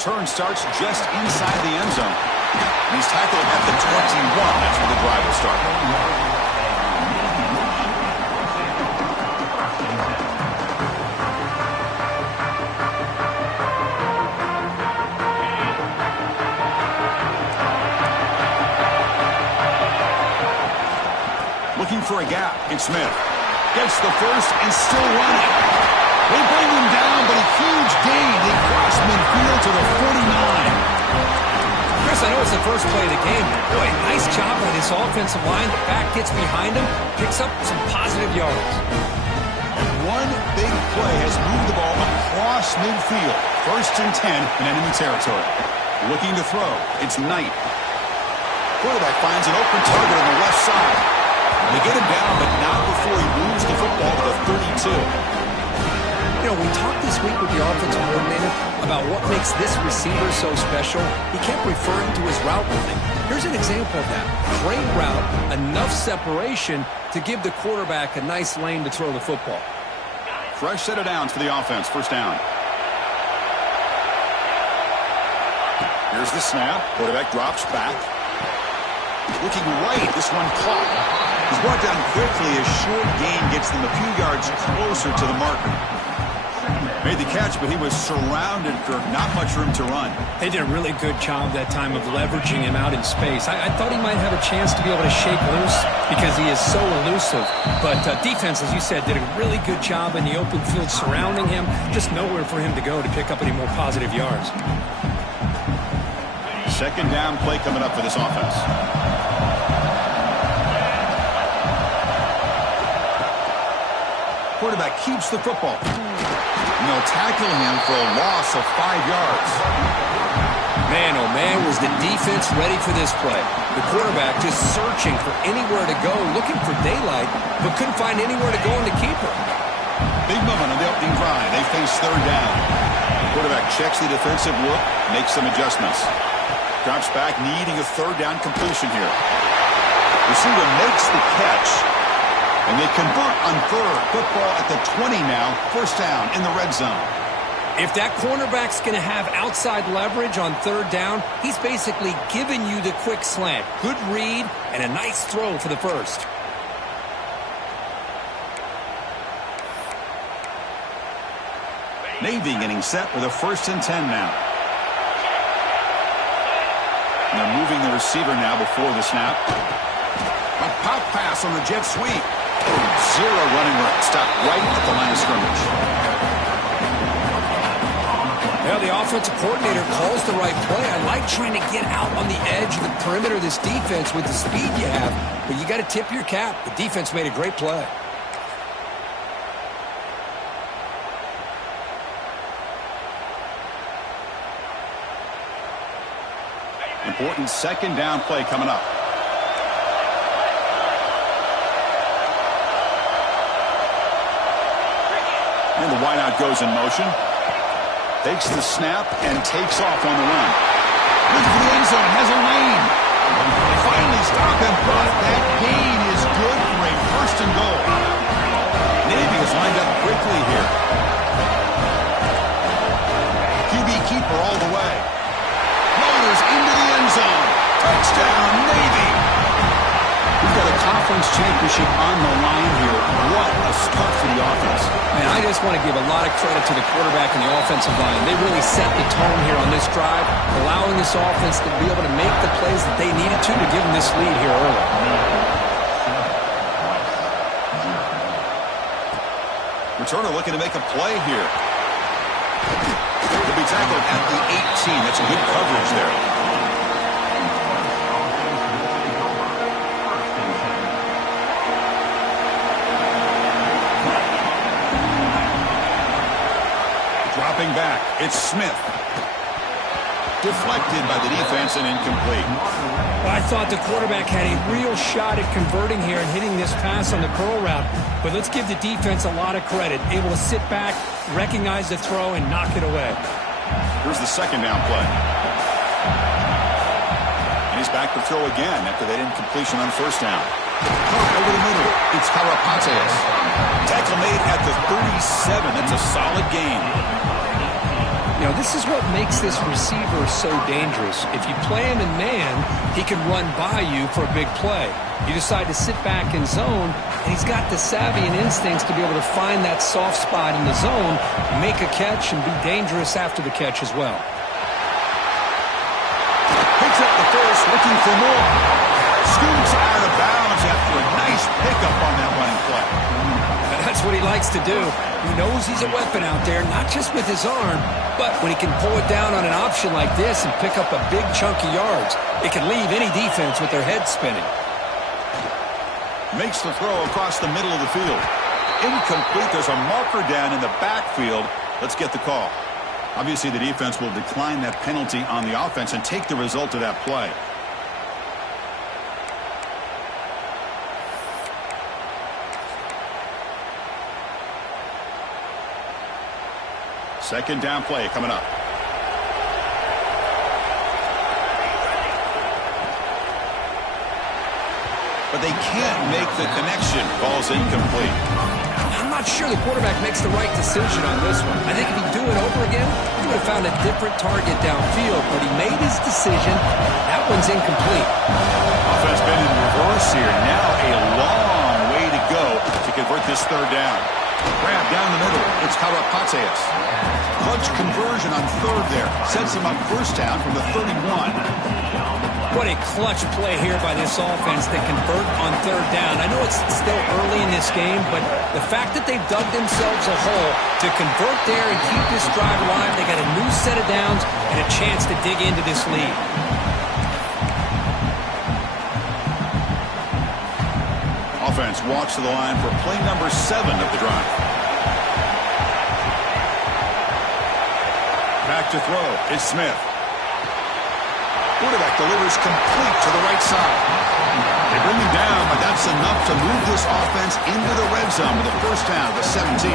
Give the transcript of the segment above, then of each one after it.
return starts just inside the end zone. And he's tackled at the 21. That's where the drive will start. Looking for a gap in Smith. Gets the first and still running. They bring him down, but a huge gain. They cross midfield to the 49. Chris, I know it's the first play of the game. Boy, nice job by this offensive line. The back gets behind him, picks up some positive yards. And one big play has moved the ball across midfield. 1st and 10 in enemy territory. Looking to throw. It's Knight. Quarterback finds an open target on the left side. They get him down, but not before he moves the football to the 32. You know, we talked this week with the offensive coordinator about what makes this receiver so special. He kept referring to his route running. Here's an example of that. Great route, enough separation to give the quarterback a nice lane to throw the football. Fresh set of downs for the offense. 1st down. Here's the snap. Quarterback drops back. Looking right. This one caught. He's brought down quickly as short gain gets them a few yards closer to the marker. Made the catch, but he was surrounded, Kirk. Not much room to run. They did a really good job that time of leveraging him out in space. I thought he might have a chance to be able to shake loose because he is so elusive. But defense, as you said, did a really good job in the open field surrounding him. Just nowhere for him to go to pick up any more positive yards. 2nd down play coming up for this offense. Quarterback keeps the football. And they'll tackle him for a loss of 5 yards. Man, oh man, was the defense ready for this play. The quarterback just searching for anywhere to go, looking for daylight, but couldn't find anywhere to go in the keeper. Big moment on the opening drive. They face 3rd down. Quarterback checks the defensive look, makes some adjustments. Drops back, needing a 3rd down completion here. Receiver makes the catch. And they convert on 3rd. Football at the 20 now. 1st down in the red zone. If that cornerback's going to have outside leverage on 3rd down, he's basically giving you the quick slant. Good read and a nice throw for the 1st. Navy getting set with a 1st and 10 now. And they're moving the receiver now before the snap. A pop pass on the jet sweep. Zero running room. Stopped right at the line of scrimmage. Well, the offensive coordinator calls the right play. I like trying to get out on the edge of the perimeter of this defense with the speed you have, but you got to tip your cap. The defense made a great play. Important 2nd down play coming up. And the wideout goes in motion. Takes the snap and takes off on the run. Looking for the end zone. Has a lane. They finally stop him, but that gain is good for a 1st and goal. Navy is lined up quickly here. QB keeper all the way. Floaters into the end zone. Touchdown, Navy. We've got a conference championship on the line here. What a start for the offense. Man, I just want to give a lot of credit to the quarterback and the offensive line. They really set the tone here on this drive, allowing this offense to be able to make the plays that they needed to give them this lead here early. Returner looking to make a play here. He'll be tackled at the 18. That's good coverage there. Dropping back, it's Smith. Deflected by the defense and incomplete. Well, I thought the quarterback had a real shot at converting here and hitting this pass on the curl route. But let's give the defense a lot of credit. Able to sit back, recognize the throw, and knock it away. Here's the 2nd down play. And he's back to throw again after that incompletion on 1st down. Over the middle, it's Karapates. Tackle made at the 37. That's a solid gain. You know, this is what makes this receiver so dangerous. If you play him in man, he can run by you for a big play. You decide to sit back in zone, and he's got the savvy and instincts to be able to find that soft spot in the zone, make a catch, and be dangerous after the catch as well. Picks up the first, looking for more. Scoots out of bounds after a nice pickup on that running play. That's what he likes to do. He knows he's a weapon out there, not just with his arm, but when he can pull it down on an option like this and pick up a big chunk of yards, it can leave any defense with their head spinning. Makes the throw across the middle of the field. Incomplete. There's a marker down in the backfield. Let's get the call. Obviously, the defense will decline that penalty on the offense and take the result of that play. Second down play coming up. But they can't make the connection. Ball's incomplete. I'm not sure the quarterback makes the right decision on this one. I think if he'd do it over again, he would have found a different target downfield. But he made his decision. That one's incomplete. Offense been in reverse here. Now a long way to go to convert this third down. Grab down the middle. It's Karapateas. Clutch conversion on third there. Sets him up first down from the 31. What a clutch play here by this offense to convert on third down. I know it's still early in this game, but the fact that they've dug themselves a hole to convert there and keep this drive alive, they got a new set of downs and a chance to dig into this lead. Offense walks to the line for play number 7 of the drive. Back to throw. It's Smith. Quarterback delivers complete to the right side. They bring him down, but that's enough to move this offense into the red zone with the first down, the 17.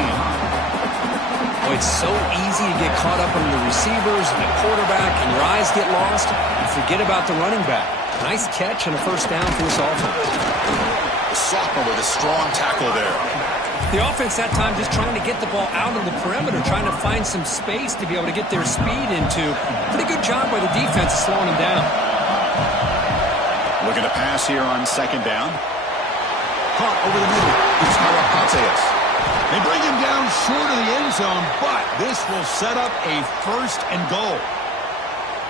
Oh, it's so easy to get caught up on the receivers and the quarterback, and your eyes get lost. You forget about the running back. Nice catch and a first down for this offense. The sophomore with a strong tackle there. The offense that time just trying to get the ball out of the perimeter, trying to find some space to be able to get their speed into. Pretty good job by the defense of slowing him down. Looking to pass here on second down. Caught over the middle. It's Karapateas. They bring him down short of the end zone, but this will set up a first and goal.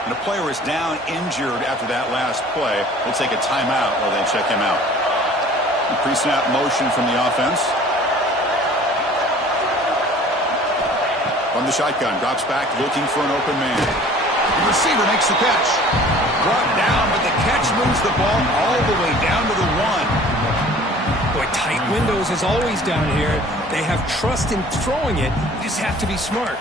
And the player is down injured after that last play. We'll take a timeout while they check him out. Pre-snap motion from the offense. From the shotgun, drops back, looking for an open man. The receiver makes the catch. Brought down, but the catch moves the ball all the way down to the 1. Boy, tight windows as always down here. They have trust in throwing it. You just have to be smart.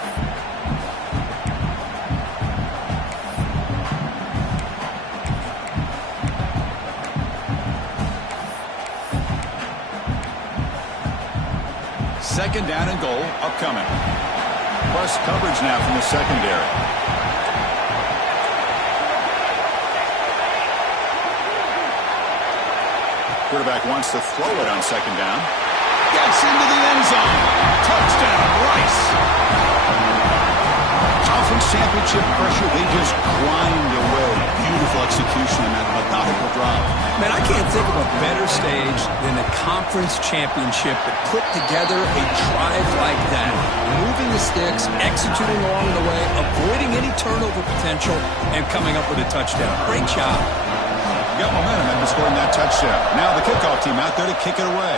Second down and goal, upcoming. Plus coverage now from the secondary. Quarterback wants to throw it on second down. Gets into the end zone. Touchdown, Rice. Conference championship pressure, they just grind away. Beautiful execution in that methodical drive. Man, I can't think of a better stage than the conference championship that put together a drive like that. Moving the sticks, executing along the way, avoiding any turnover potential, and coming up with a touchdown. Great job. Got momentum after scoring that touchdown. Now the kickoff team out there to kick it away.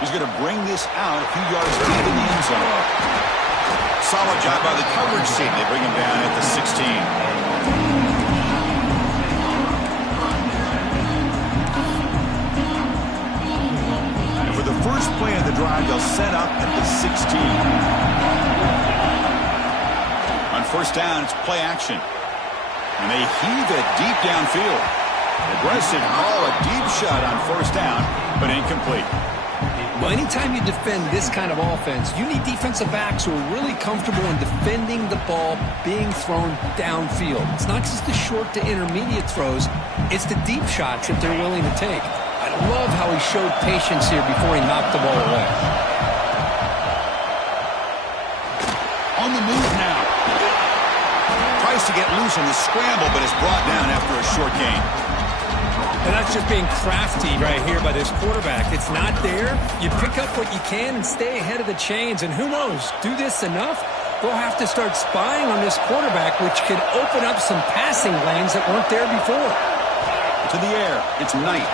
He's going to bring this out a few yards deep in the end zone. Solid job by the coverage team. They bring him down at the 16. And for the first play of the drive, they'll set up at the 16. On first down, it's play action. And they heave it deep downfield. Aggressive call, a deep shot on first down, but incomplete. Well, anytime you defend this kind of offense, you need defensive backs who are really comfortable in defending the ball being thrown downfield. It's not just the short to intermediate throws, it's the deep shots that they're willing to take. I love how he showed patience here before he knocked the ball away. On the move now. Tries to get loose on the scramble, but is brought down after a short gain. And that's just being crafty right here by this quarterback. It's not there. You pick up what you can and stay ahead of the chains. And who knows, do this enough, they'll have to start spying on this quarterback, which could open up some passing lanes that weren't there before. To the air, it's Knight.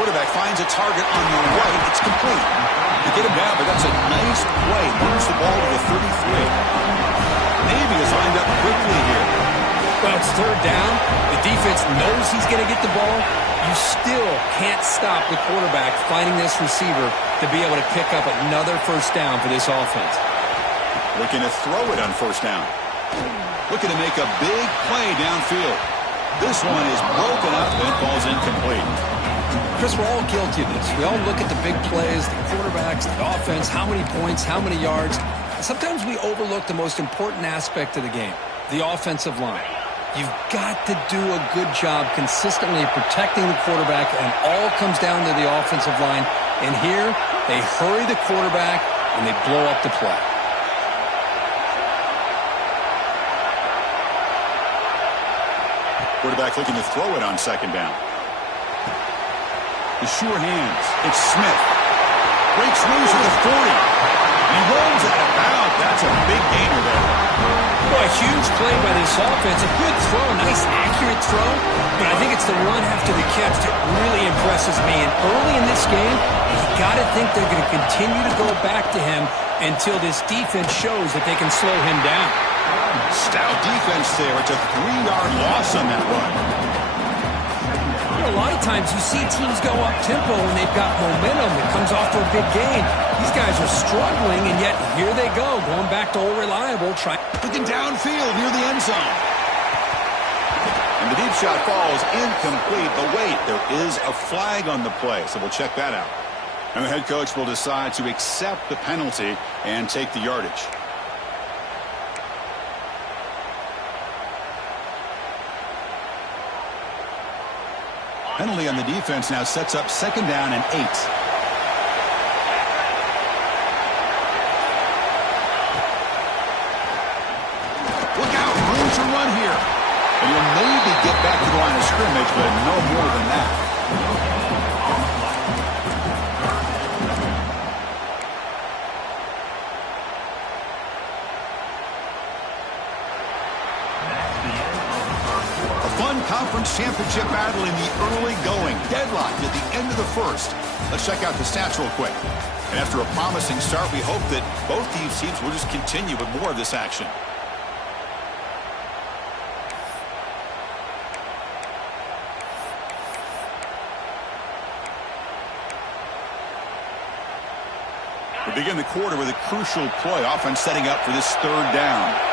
Quarterback finds a target on the right. It's complete. They get him down, but that's a nice play. Moves the ball to the 33. Navy is lined up quickly here. Well, it's third down. The defense knows he's going to get the ball. You still can't stop the quarterback finding this receiver to be able to pick up another first down for this offense. Looking to throw it on first down. Looking to make a big play downfield. This one is broken up and falls incomplete. Chris, we're all guilty of this. We all look at the big plays, the quarterbacks, the offense, how many points, how many yards. Sometimes we overlook the most important aspect of the game, the offensive line. You've got to do a good job consistently protecting the quarterback, and all comes down to the offensive line. And here, they hurry the quarterback, and they blow up the play. Quarterback looking to throw it on second down. The sure hands. It's Smith. Breaks loose at the 40. He rolls out of bounds. That's a big gainer there. Well, a huge play by this offense. A good throw, nice accurate throw. But I think it's the run after the catch that really impresses me. And early in this game, you got to think they're going to continue to go back to him until this defense shows that they can slow him down. Stout defense there. It's a 3-yard loss on that run. A lot of times you see teams go up-tempo when they've got momentum that comes off for a big gain. These guys are struggling, and yet here they go, going back to old reliable. Looking downfield near the end zone. And the deep shot falls incomplete. But wait, there is a flag on the play, so we'll check that out. And the head coach will decide to accept the penalty and take the yardage. Penalty on the defense now sets up second down and 8. Look out, room to run here. And he'll maybe get back to the line of scrimmage, but no more than that. Conference championship battle in the early going. Deadlocked at the end of the first. Let's check out the stats real quick. And after a promising start, we hope that both these teams will just continue with more of this action. We begin the quarter with a crucial play. Offense setting up for this third down.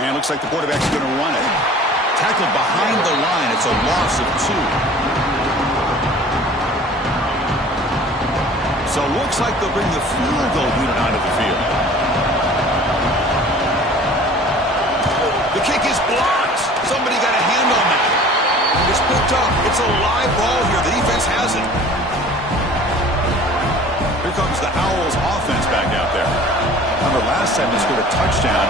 And it looks like the quarterback's going to run it. Tackled behind the line. It's a loss of 2. So it looks like they'll bring the field goal unit onto the field. The kick is blocked. Somebody got a hand on that. It's picked up. It's a live ball here. The defense has it. Here comes the Owls offense back out there. Remember, last time they scored a touchdown.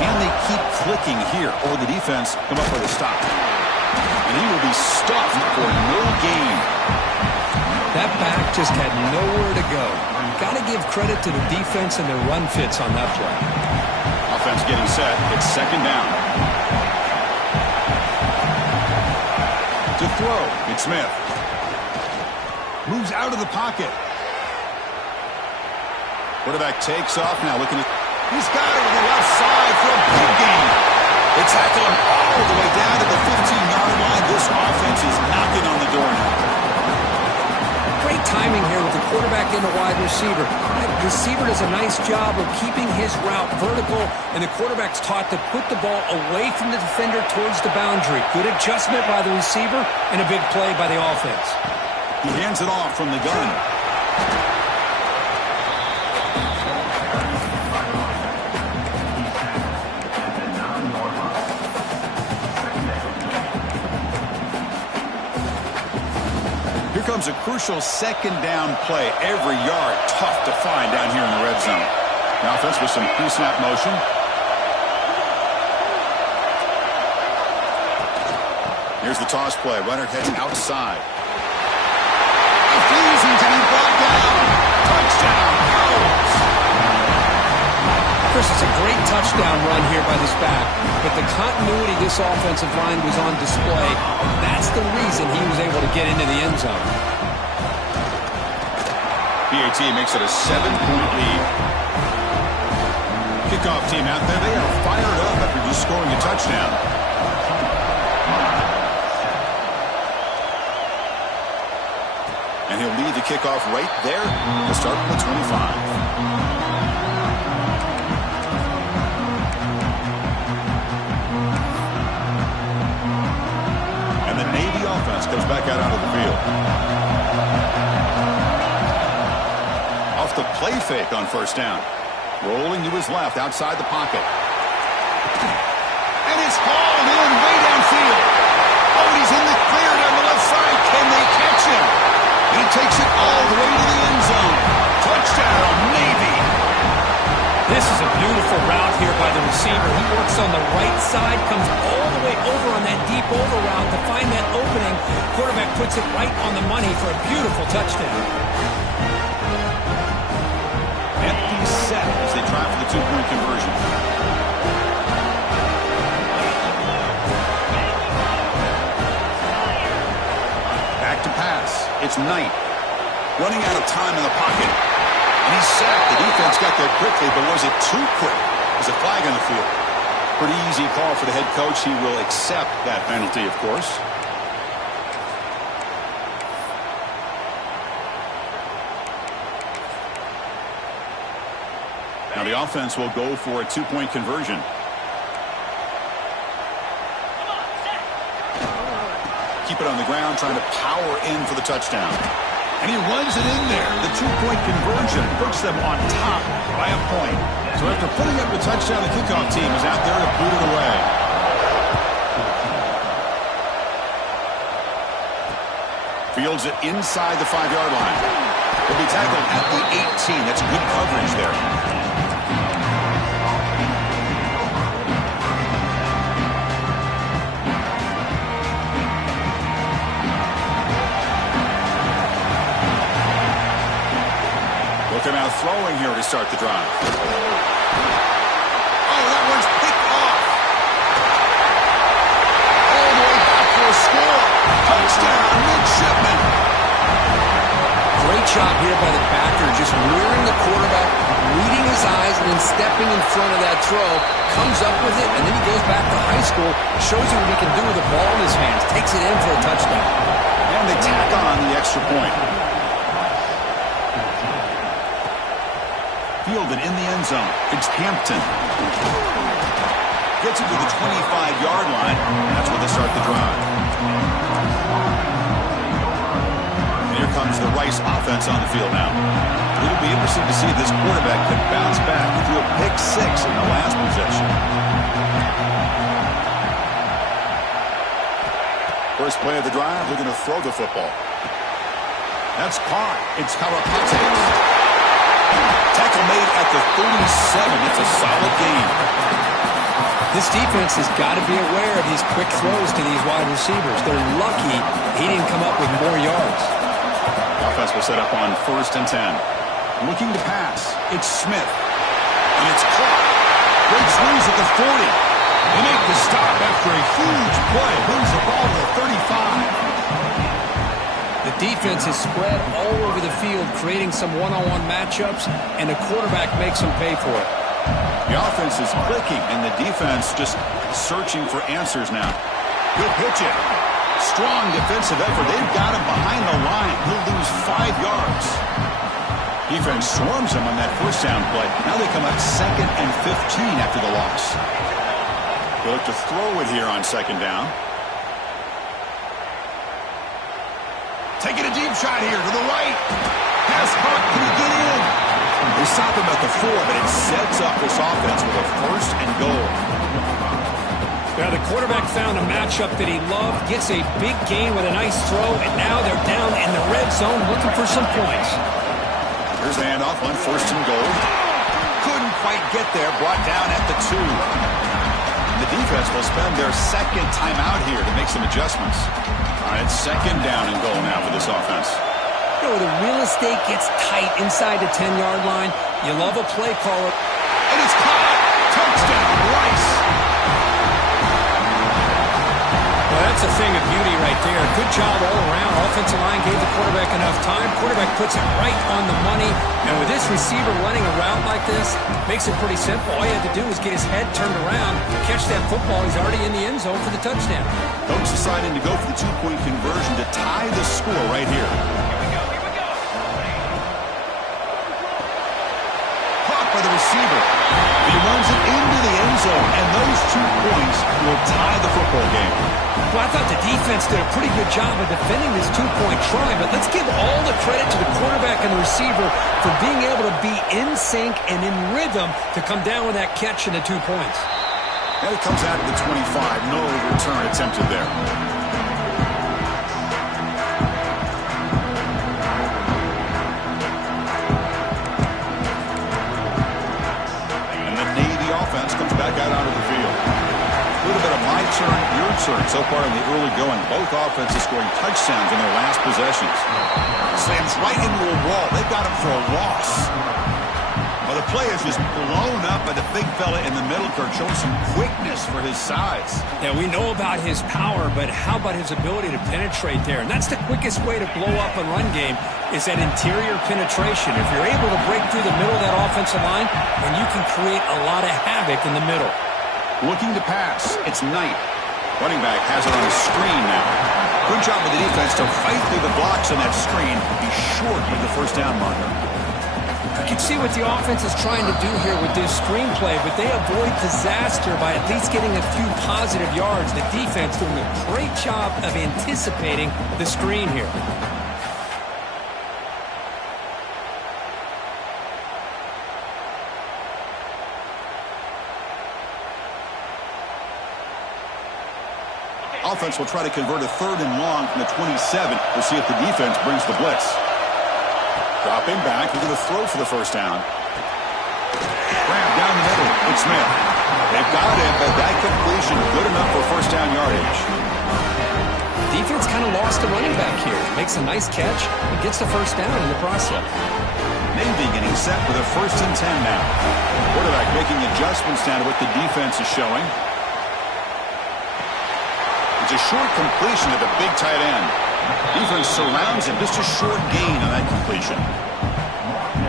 Can they keep clicking here, or the defense come up with a stop? And he will be stuffed for no gain. That back just had nowhere to go. You've got to give credit to the defense and their run fits on that play. Offense getting set. It's second down. To throw, it's Smith. Moves out of the pocket. Quarterback takes off now, looking at... He's got it on the left side for a big gain. They tackle him all the way down to the 15-yard line. This offense is knocking on the door now. Great timing here with the quarterback and the wide receiver. The receiver does a nice job of keeping his route vertical, and the quarterback's taught to put the ball away from the defender towards the boundary. Good adjustment by the receiver and a big play by the offense. He hands it off from the gun. comes a crucial second down play. Every yard tough to find down here in the red zone. The offense with some pre-snap motion. Here's the toss play. Runner heads outside. Refusing to be brought down. Touchdown, Cowboys. Chris, it's a great touchdown run here by this back, but the continuity this offensive line was on display. That's the reason he was able to get into the end zone. PAT makes it a 7-point lead. Kickoff team out there. They are fired up after just scoring a touchdown. And he'll lead the kickoff right there to start from the 25. Comes back out onto the field. Off the play fake on first down. Rolling to his left outside the pocket. And it's hauled in way downfield. Oh, he's in the clear down the left side. Can they catch him? And he takes it all the way to the end zone. Touchdown, Navy. This is a beautiful route here by the receiver. He works on the right side, comes all the way over on that deep over route to find that opening. Quarterback puts it right on the money for a beautiful touchdown. Empty set as they try for the two-point conversion. Back to pass. It's Knight. Running out of time in the pocket. And he's sacked. The defense got there quickly, but was it too quick? There's a flag on the field. Pretty easy call for the head coach. He will accept that penalty, of course. Now the offense will go for a two-point conversion. Keep it on the ground, trying to power in for the touchdown. And he runs it in there. The two-point conversion puts them on top by a point. So after putting up the touchdown, the kickoff team is out there to boot it away. Fields it inside the 5-yard line. He'll be tackled at the 18. That's good coverage there. Looking out throwing here to start the drive. Oh, that one's picked off. All the way back for a score. Touchdown, Midshipman. Great job here by the backer, just mirroring the quarterback, reading his eyes, and then stepping in front of that throw. Comes up with it, and then he goes back to high school, shows you what he can do with the ball in his hands, takes it in for a touchdown. And they tack on the extra point. Fielded in the end zone. It's Hampton. Gets it to the 25-yard line. That's where they start the drive. And here comes the Rice offense on the field now. It'll be interesting to see if this quarterback can bounce back. He threw a pick 6 in the last possession. First play of the drive, they're going to throw the football. That's caught. It's Karapates. Tackle made at the 37. It's a solid game. This defense has got to be aware of these quick throws to these wide receivers. They're lucky he didn't come up with more yards. Offense will set up on 1st and 10. Looking to pass. It's Smith. And it's caught. Breaks loose at the 40. They make the stop after a huge play. Brings the ball to the 35. The defense is spread all over the field, creating some one-on-one matchups, and the quarterback makes them pay for it. The offense is clicking, and the defense just searching for answers now. He'll pitch it. Strong defensive effort. They've got him behind the line. He'll lose 5 yards. Defense swarms him on that first down play. Now they come up 2nd and 15 after the loss. They'll look to throw it here on 2nd down. Taking a deep shot here to the right. Pass caught. Can he get in? They stop him at the 4, but it sets up this offense with a 1st and goal. Now, the quarterback found a matchup that he loved, gets a big gain with a nice throw, and now they're down in the red zone looking for some points. Here's the handoff on 1st and goal. Couldn't quite get there, brought down at the 2. The defense will spend their second timeout here to make some adjustments. All right, 2nd down and goal now for this offense. You know, the real estate gets tight inside the 10-yard line. You love a play caller. And it's caught. Touchdown, Rice. Well, that's a thing of beauty right there. Good job all around. Offensive line gave the quarterback enough time. Quarterback puts it right on the money. And with this receiver running a route like this, makes it pretty simple. All you have to do is get his head turned around, catch that football. He's already in the end zone for the touchdown. Coach deciding to go for the 2-point conversion to tie the score right here. Caught by the receiver. He runs it into the end zone, and those 2 points will tie the football game. Well, I thought the defense did a pretty good job of defending this 2-point try, but let's give all the credit to the quarterback and the receiver for being able to be in sync and in rhythm to come down with that catch and the 2 points. And it comes out of the 25. No return attempted there. And the Navy offense comes back out onto the field. A little bit of my turn, your turn so far in the early going. Both offenses scoring touchdowns in their last possessions. Slams right into a wall. They've got him for a loss. Well, the play is just blown up by the big fella in the middle, Kirk, showing some quickness for his size. Yeah, we know about his power, but how about his ability to penetrate there? And that's the quickest way to blow up a run game is that interior penetration. If you're able to break through the middle of that offensive line, then you can create a lot of havoc in the middle. Looking to pass. It's Knight. Running back has it on the screen now. Good job of the defense to fight through the blocks on that screen. Be short of the 1st down marker. You can see what the offense is trying to do here with this screenplay, but they avoid disaster by at least getting a few positive yards. The defense doing a great job of anticipating the screen here. Offense will try to convert a 3rd and long from the 27. We'll see if the defense brings the blitz. Dropping back. He's going to throw for the 1st down. Grab down the middle. It's Smith. They've got it, but that completion good enough for 1st down yardage. Defense kind of lost the running back here. Makes a nice catch and gets the 1st down in the process. Navy getting set with a 1st and 10 now. Quarterback making adjustments down to what the defense is showing. It's a short completion to the big tight end. Defense surrounds him. Just a short gain on that completion.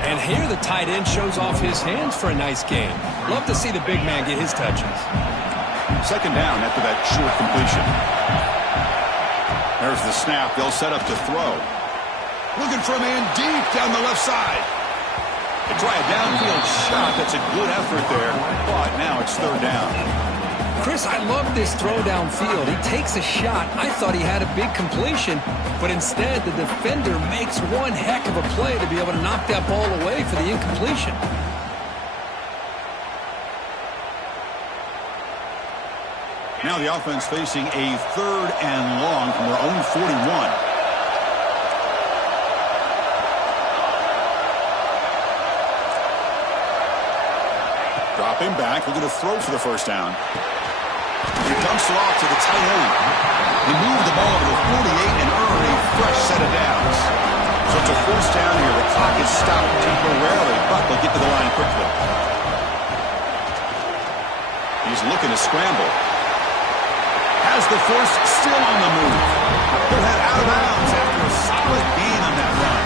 And here the tight end shows off his hands for a nice gain. Love to see the big man get his touches. 2nd down after that short completion. There's the snap. They'll set up to throw. Looking for a man deep down the left side. They try a downfield shot. That's a good effort there. But now it's 3rd down. Chris, I love this throw downfield. He takes a shot. I thought he had a big completion, but instead the defender makes one heck of a play to be able to knock that ball away for the incompletion. Now the offense facing a 3rd and long from their own 41. Dropping back. We're going to throw for the 1st down. He dumps it off to the tight end. He moved the ball to the 48 and earned a fresh set of downs. So it's a 1st down here. The clock is stopped temporarily, but they'll get to the line quickly. He's looking to scramble. Has the 1st, still on the move. He'll head out of bounds after a solid gain on that run.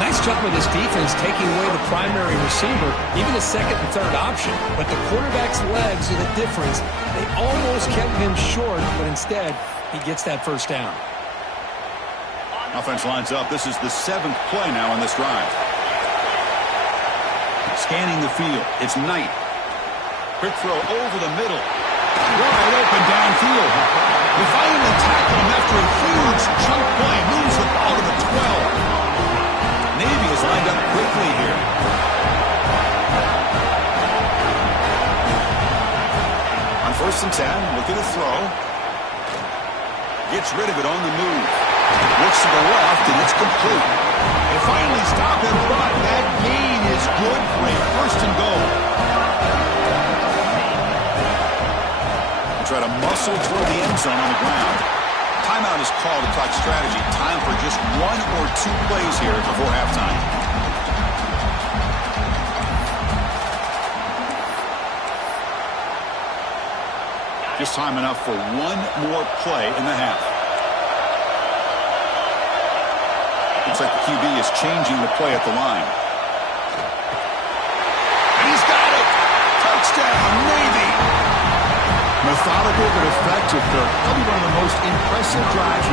Nice job with this defense taking away the primary receiver, even the 2nd and 3rd option. But the quarterback's legs are the difference. They almost kept him short, but instead, he gets that 1st down. Offense lines up. This is the 7th play now on this drive. Scanning the field. It's Knight. Quick throw over the middle. Wide open downfield. We finally tackle him after a huge chunk play. Moves the ball to the 12. Navy is lined up quickly here. On 1st and 10, looking to Gets rid of it on the move. Looks to the left, and it's complete. They finally stop him, but that gain is good for a first and goal. Try to muscle toward the end zone on the ground. Timeout is called to talk strategy. Time for just 1 or 2 plays here before halftime. Just time enough for 1 more play in the half. Looks like the QB is changing the play at the line. And he's got it. Touchdown, Navy. Methodical but effective, Kirk. Probably one of the most impressive drives